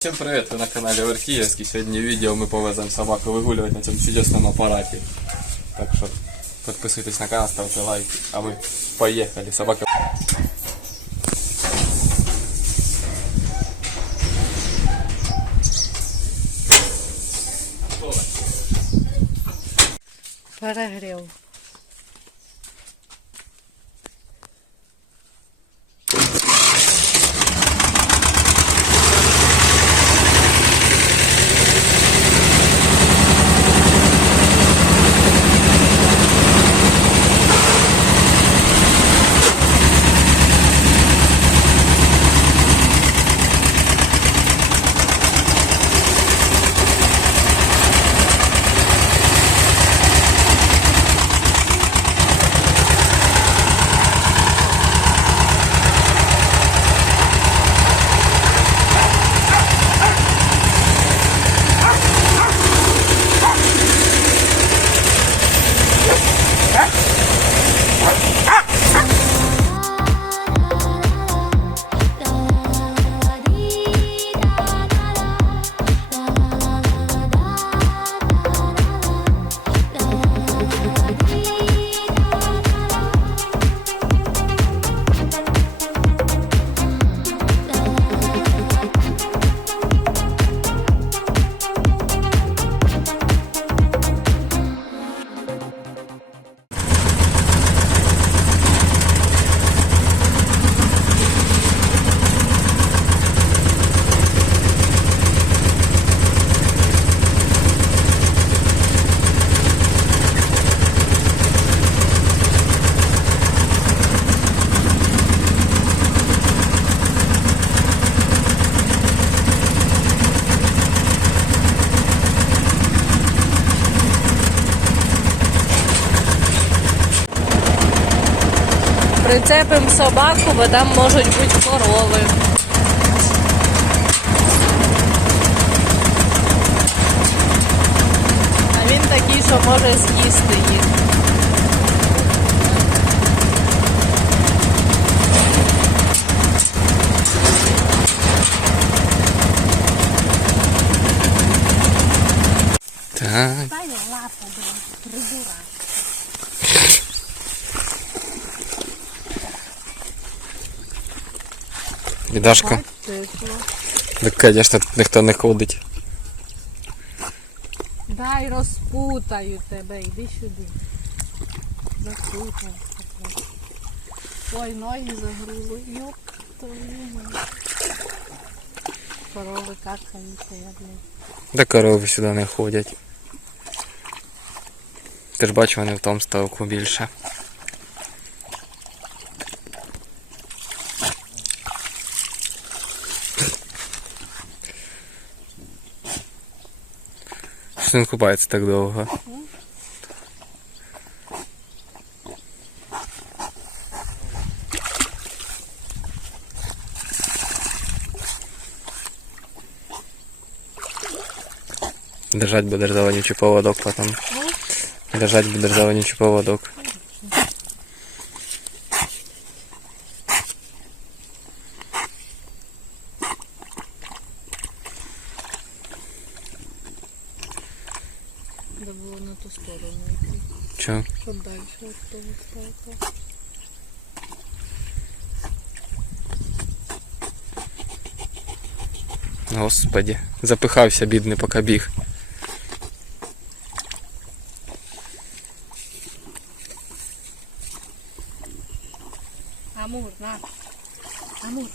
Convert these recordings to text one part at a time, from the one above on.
Всем привет! Вы на канале Верхієвський. Сегодня видео мы повеземо собаку выгуливать на этом чудесном аппарате. Так что подписывайтесь на канал, ставьте лайки, а мы поехали, Собака. Перегрів. Прицепимо собаку, бо там можуть бути корови. А він такий, що може з'їсти їх. Так. Бідашка. Так, конечно, тут ніхто не ходить. Дай розпутаю тебе, йди сюди. Запутав. Ой, ноги загрузли. Йоп, твою. Корови какають, я, блядь. Да корови сюди не ходять. Ти ж бачиш, вони в тому ставку більше. Що він купається так довго? Держать будеш за вонючий поводок потом. Держать будеш за вонючий поводок. Було на ту сторону йти. Чо? Щоб далі від того ставка. Господи. Запихався бідний, поки біг. Амур, на. Амур.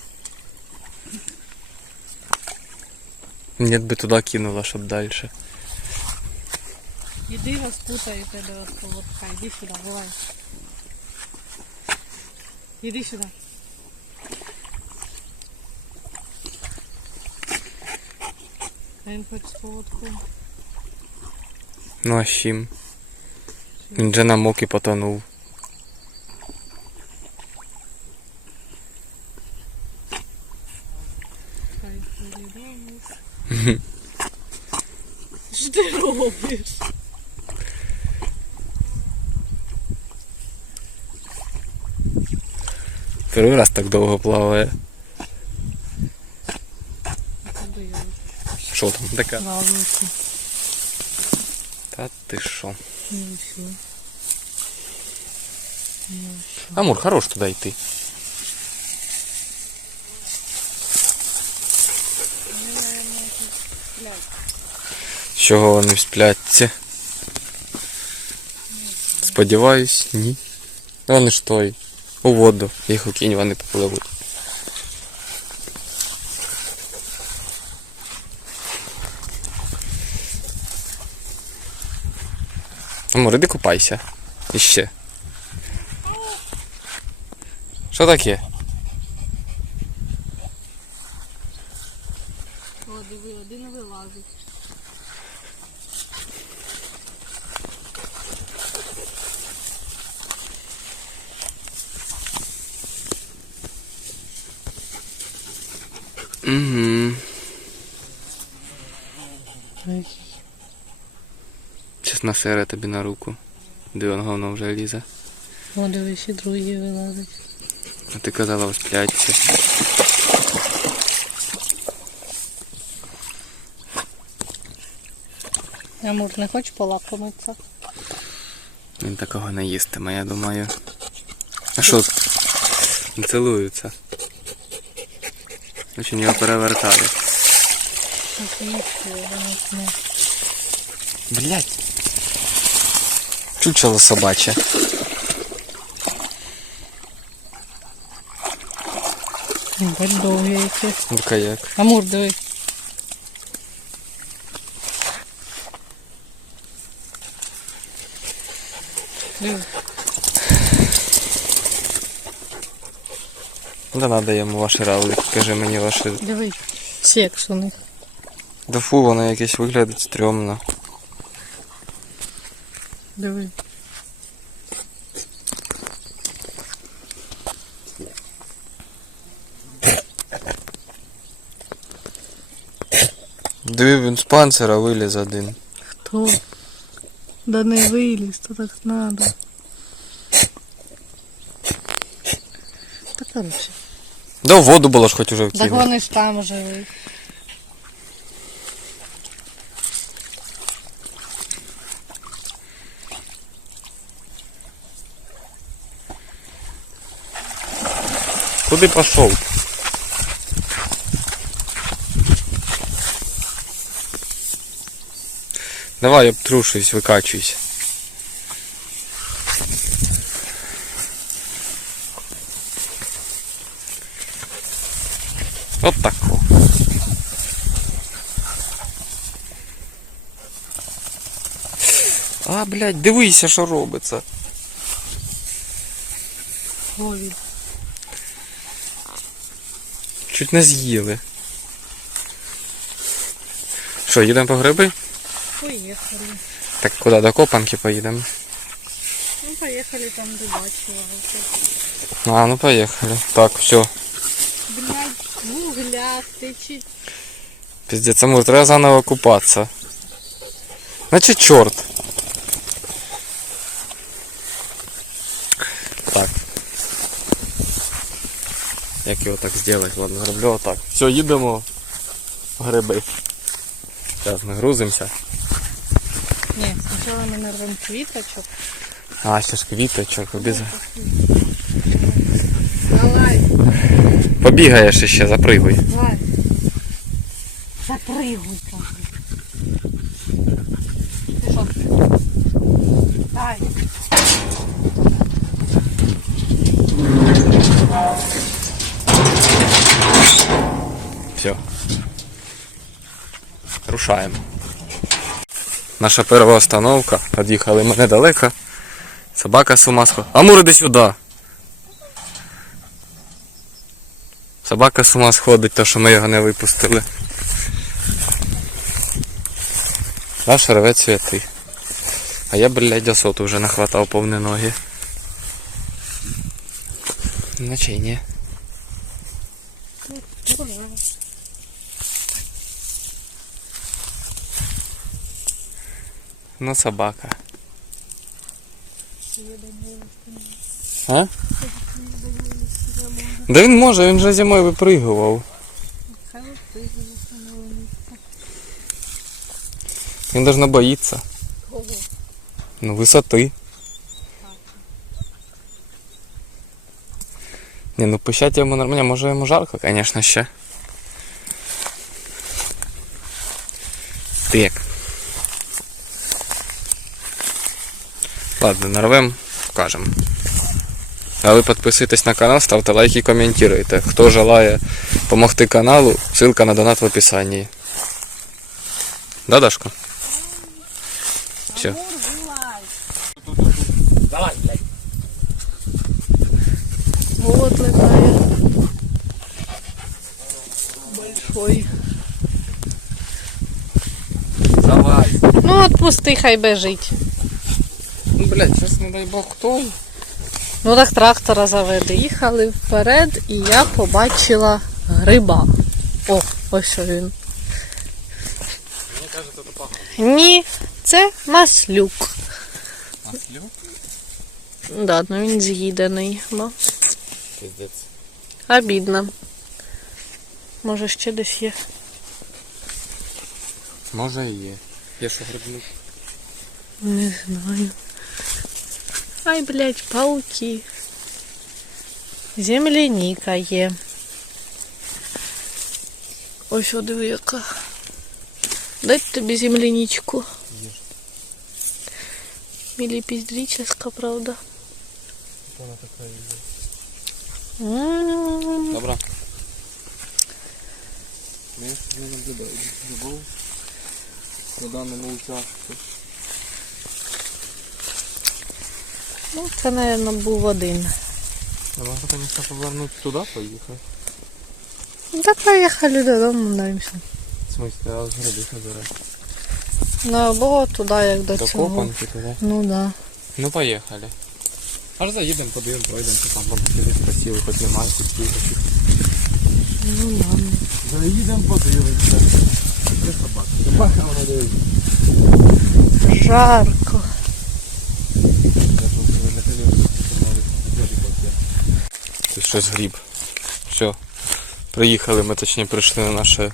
Нет би туди кинула, щоб далі. Іди розпутаю тебе від поводка. Іди сюди, давай. Іди сюди. Він хоч з. Ну а з чим? Він же намок і потонув. Хай виглядаєш. Що ти робиш? Перший раз так довго плаває. Що там таке? Лавники. Та ти що? Амур, хорош туди йти. Чого вони спляться? Сподіваюсь, ні. Вони ж той. У воду. Їх окінь, вони попливуть. Амур, іди купайся. Іще. Що таке? О, диви, один вилазить. Угу. Ой, Сера тобі на руку. Де воно говно вже лізе. О, диви, ще другі вилазить. А ти казала ось пляться. Амур, не хочеш полакомитися? Він такого не їстиме, я думаю. А що? Не Цілуються. Очень його перевертали. Блять. Чучело собаче. Бач, довгі які. Ну-ка як. Амур, диви. Диви. Да надо йому ваші равлики, кажи мені ваші. Диви. Секс у них. Да фу, воно якесь виглядить стрьомно. Диви. Диви, він з панцира виліз один. Хто? Да не виліз, то так надо. Та короче. Да в воду було ж хоч уже Так вкинув. вони ж там жили. Куди пішов? Давай обтрушусь, викачуйся. От так. А, блядь, дивися, що робиться. Ой, Чуть не з'їли. Що, їдемо по гриби? поїхали. Так куди до Копанки поїдемо? Ну, поїхали там, де бачила. А, ну поїхали. Так, все. Блядь, вугля, течить. Пиздец, Амур, треба заново купатися. Значить, чорт. Його так зробити? Ладно, зроблю отак. Все, їдемо в гриби. Зараз ми грузимося. Ні, спочатку ми нарвемо квіточок. А, ще ж квіточок, обіза. Давай, Побігаєш ще, запригуй. давай. Запригуй, кажу. Ти що? Давай. Все. Рушаємо. Наша перша остановка. Від'їхали ми недалеко. Собака з ума сходила. Амур, іди сюди. Собака з ума сходить, то що ми його не випустили. Наш реве цвіти. А я, блядь, осоту вже нахватав повні ноги. Наче й. Ну, собака. А? Да він може, він же зимою випригував. Він должно боїться. Ну, висоти. Не, ну пищать йому нормально, може йому жарко, конечно, ще. Так. Ладно, нарвем, покажемо. А ви підписуйтесь на канал, ставте лайки і коментуйте. Хто желає допомогти каналу, ссылка на донат в описании. Да, Дашка? Все. Давай, блядь. Вот летает. Большой. Давай. Ну, отпусти, хай бежить. Ну, блядь, сейчас не дай бог хто. Ну так трактора заведи. Їхали вперед, і я побачила гриба. О, ось що він. Мені кажется, це погано. Ні, це маслюк. Маслюк? Да, ну він з'їдений. Бо Пиздец. обідно. Може ще десь є. Може і є. Є що грибнув. Не знаю. Ай, блядь, пауки. Земляніка є. Ось о, диви яка. Дать тобі земляничку. Їж. Міліпіздріческа, правда. Вона така є. М, Добре. Ми не наблюдаємо грибов на даному участку. Ну, це, мабуть, був один. А можна, конечно, повернути туди поїхати. Ну, так поїхали додому, даємося. В смысле, а з гриби забирати? Ну, або туди, як до, До цього. копанки туди. Ну, да. Ну поїхали. Аж заїдемо, подивимо, пройдемо, чи там бабки красиво, хоч немає кутів таких. Ну, ладно. Заїдемо, подивимося. Собака? Собака вона дивиться. Жарко. Тут щось гріб. Все. Приїхали, ми точніше прийшли на наше.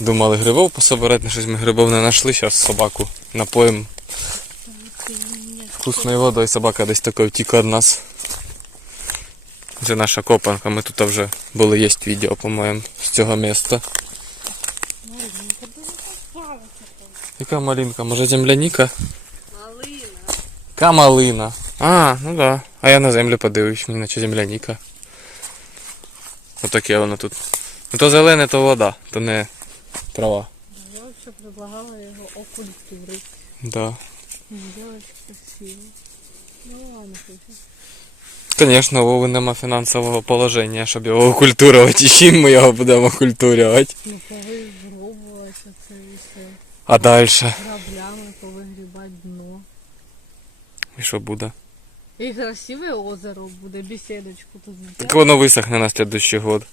Думали грибов пособирати, на щось ми грибов не знайшли, зараз собаку напоїмо вкусною водою. Собака десь така втікла від нас. Це наша копанка, ми тут вже були, є відео, по-моєму, з цього міста. Яка малинка? Може земляніка? Малина. Яка малина? А, ну да. А я на землю подивився, мені наче земляніка. Отаке воно тут. Ну то зелене, то вода, то не трава. Я вообще предлагала его окультурить. Да. Сделать красиво. Ну ладно, слушай. Звісно, Вови нема фінансового положення, щоб його окультурувати. І чим ми його будемо окультурювати? Ну повигробувати це і все. А далі? Граблями повигрібати дно. І що буде? І красиве озеро буде, беседочку тут. Так воно висохне на следующий год.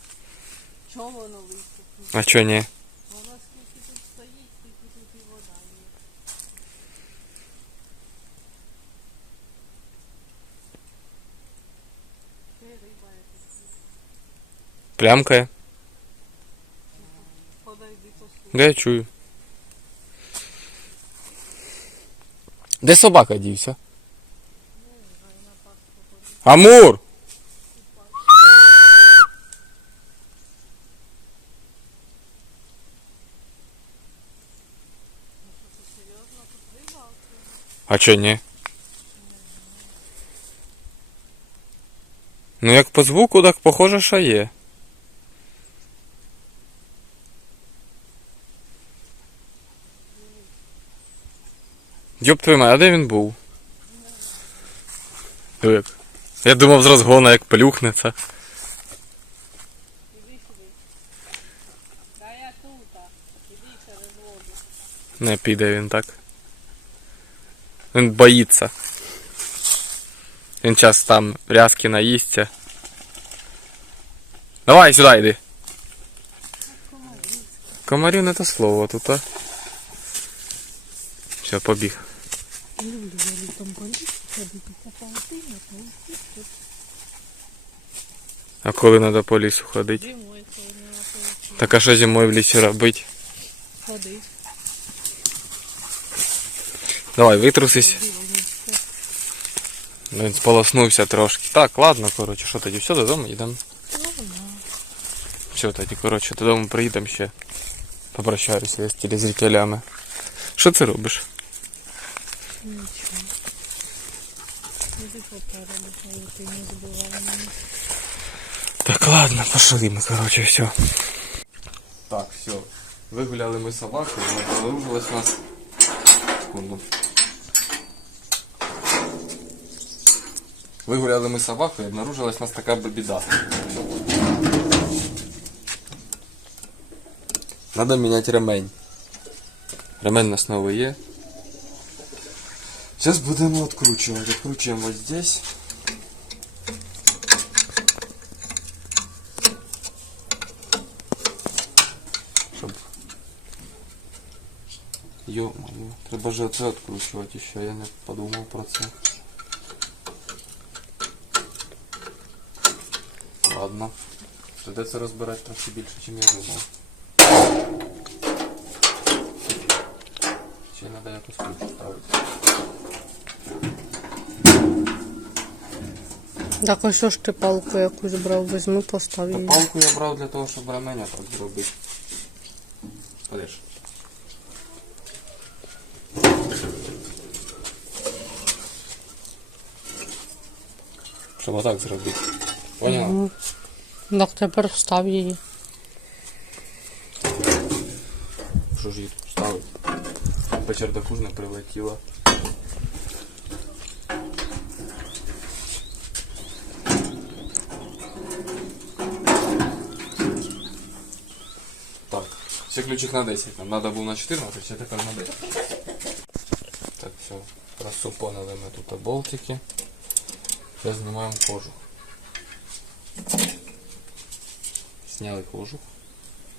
Чого воно висохне? А чо ні? Воно скільки тут стоїть, скільки тут і вода є. Ще риба якась. Плямкає? Подойди послухай. Да я чую. Де собака дівся? Амур! А чо ні? Ну як по звуку, так похоже, що є. Йоп твою мать, а де він був? Як? Я думав з розгона як плюхнеться. Не піде він так. Він боїться. Він час там рязки наїсться. Давай сюди йди. Комарів не то слово тут, а. Все, побіг. Я літом політ, ходити по паутині, пауки. А коли треба по лісу ходити? Зимою, коли нема пауків. Так а що зимою в лісі робити? Ходить. Давай, витрусись. Він сполоснувся трошки. Так, ладно, коротше, що тоді? Все, додому йдемо. Все, тоді, коротше, додому приїдемо ще. Попрощаюся з телезрителями. Що ти робиш? Так, ладно, пошли мы, короче, все. Так, все. Вигуляли ми собаку, обнаружилась у нас. Секунду. Вигуляли ми собаку і обнаружилась у нас така біда. Надо міняти ремень. Ремень у нас новий є. Сейчас будемо откручивать. Откручиваем вот здесь. Ё-моё, треба же це откручувати ще, я не подумав про це. Ладно. Придеться розбирати трохи більше, ніж я думав. Ще треба якось ключ ставити. Так, а що ж ти палку якусь брав, візьми, постав її. палку я брав для того, щоб ременя так зробити. Подиш. Щоб отак зробити. Поняла? Мгм. Так, тепер встав її. Що ж її тут ставити? По чердаку ж не прилетіла. Так, ще ключик на 10. Нам треба було на 14, ще тепер на 10. Так, все. Розсупонили ми тут болтики. Зараз знімаємо кожух. Сняли кожух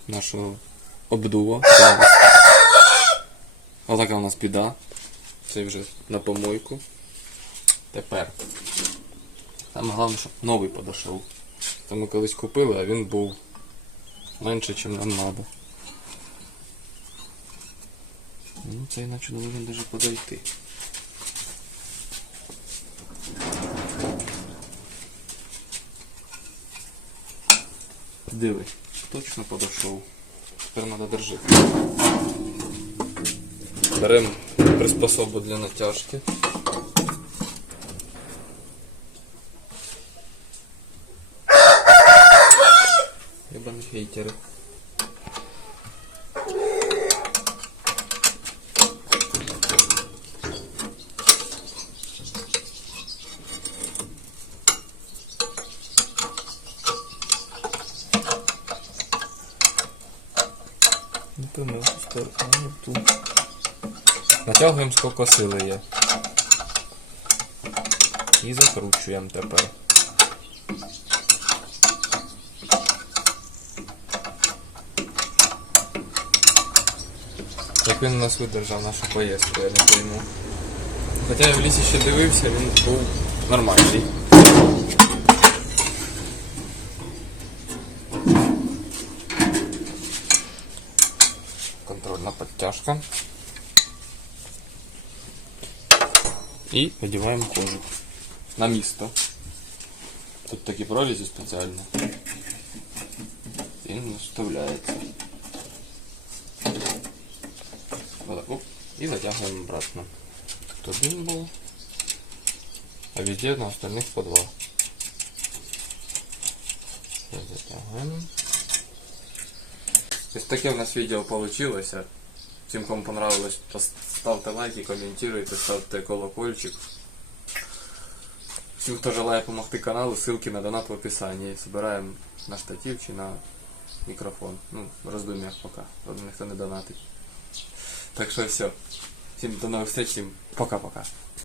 нашого обдува. Отака у нас біда. Це вже на помойку. Тепер. Саме головне, щоб новий подошов. Ми колись купили, а він був менше, ніж нам треба. Ну, це іначе можна навіть подойти. Диви, точно подошов. Тепер треба держати. Беремо приспособу для натяжки. Ебані хейтери. Не пойму, що не тут. Натягуємо скільки сили є. І закручуємо тепер. Як він у нас видержав нашу поїздку, я не пойму. Хоча я в лісі ще дивився, він був нормальний. Контрольна підтяжка. І одіваємо кожух на місто. Тут такі прорізі спеціальні. Він вставляється. Вот, оп, і затягуємо обратно. Тут один був, а везде на остальных по два. Все затягуємо. Ось таке в нас відео получилось. Всім, кому понравилось, ставте лайки, коментуйте, ставте колокольчик. Всім, хто желає допомогти каналу, ссылки на донат в описанні. Собираємо на штатив чи на мікрофон. Ну, в роздум'ях поки. Ніхто не донатить. Так що все. Всім до нових встреч, всім пока-пока.